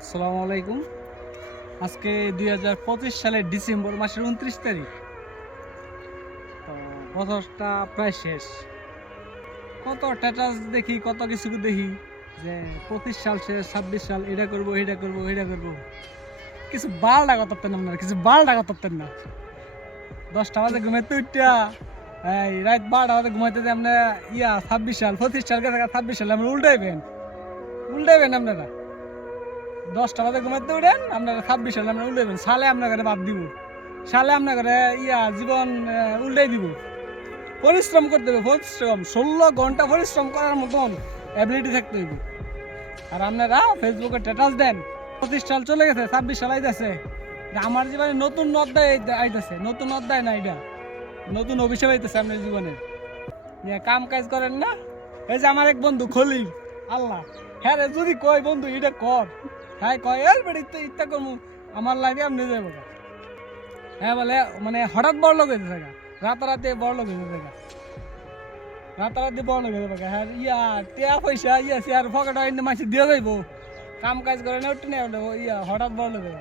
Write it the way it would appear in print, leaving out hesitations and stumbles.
আসসালামু আলাইকুম। আজকে ২০২৫ সালের ডিসেম্বর মাসের ২৯ তারিখ। তো বছরটা প্রায় শেষ। কত স্ট্যাটাস দেখি, কত কিছু দেখি যে ২৫ সাল শেষ, ২৬ সাল এটা করবো, এটা করবো, এটা করবো। কিছু বালটা করতেন আপনারা, কিছু বালটা করতেন না। ১০টা বাজে ঘুমাইতে উঠা এই রাত ১২টা বাজে ঘুমাইতে যে আপনারা ২৬ সাল ২৫ সাল গেছে, ২৬ সাল আমরা উল্টাইবেন আপনারা। ১০টা বাজে ঘুমাইতে উঠেন আপনারা, ২৬ সালে আমরা উল্টাইবেন, সালে আপনাকে বাদ দিব, সালে আপনাকে জীবন উল্টাই দিব। পরিশ্রম করতে হবে, পরিশ্রম ১৬ ঘন্টা পরিশ্রম করার মতন অ্যাবিলিটি থাকতে হইব। আর আপনারা ফেসবুকে স্ট্যাটাস দেন ২৫ সাল চলে গেছে, ২৬ সাল আইতেছে, আমার জীবনে নতুন অধ্যায় আইতেছে, নতুন অধ্যায় না, এটা নতুন অভিশাপ আইতেছে আপনার জীবনে। কাম কাজ করেন না। এই যে আমার এক বন্ধু খলিল, আল্লাহ, হ্যাঁ রে, যদি কয় বন্ধু এটা কর, হ্যাঁ কয় এর বেড়ে ইত্যা করবো, আমার লাগে আপনি যাবো। হ্যাঁ বলে, মানে হঠাৎ বড় লোক হয়েছে থাকা, রাতারাতি বড় লোক হয়েছে থাকা, রাতারাতি বড় লোক হয়েছে থাকা। হ্যাঁ টিয়া পয়সা শেয়ার পকেট মাসে দিয়ে যাইবো, কাম কাজ করে না উঠে না হঠাৎ বড় লোক হয়ে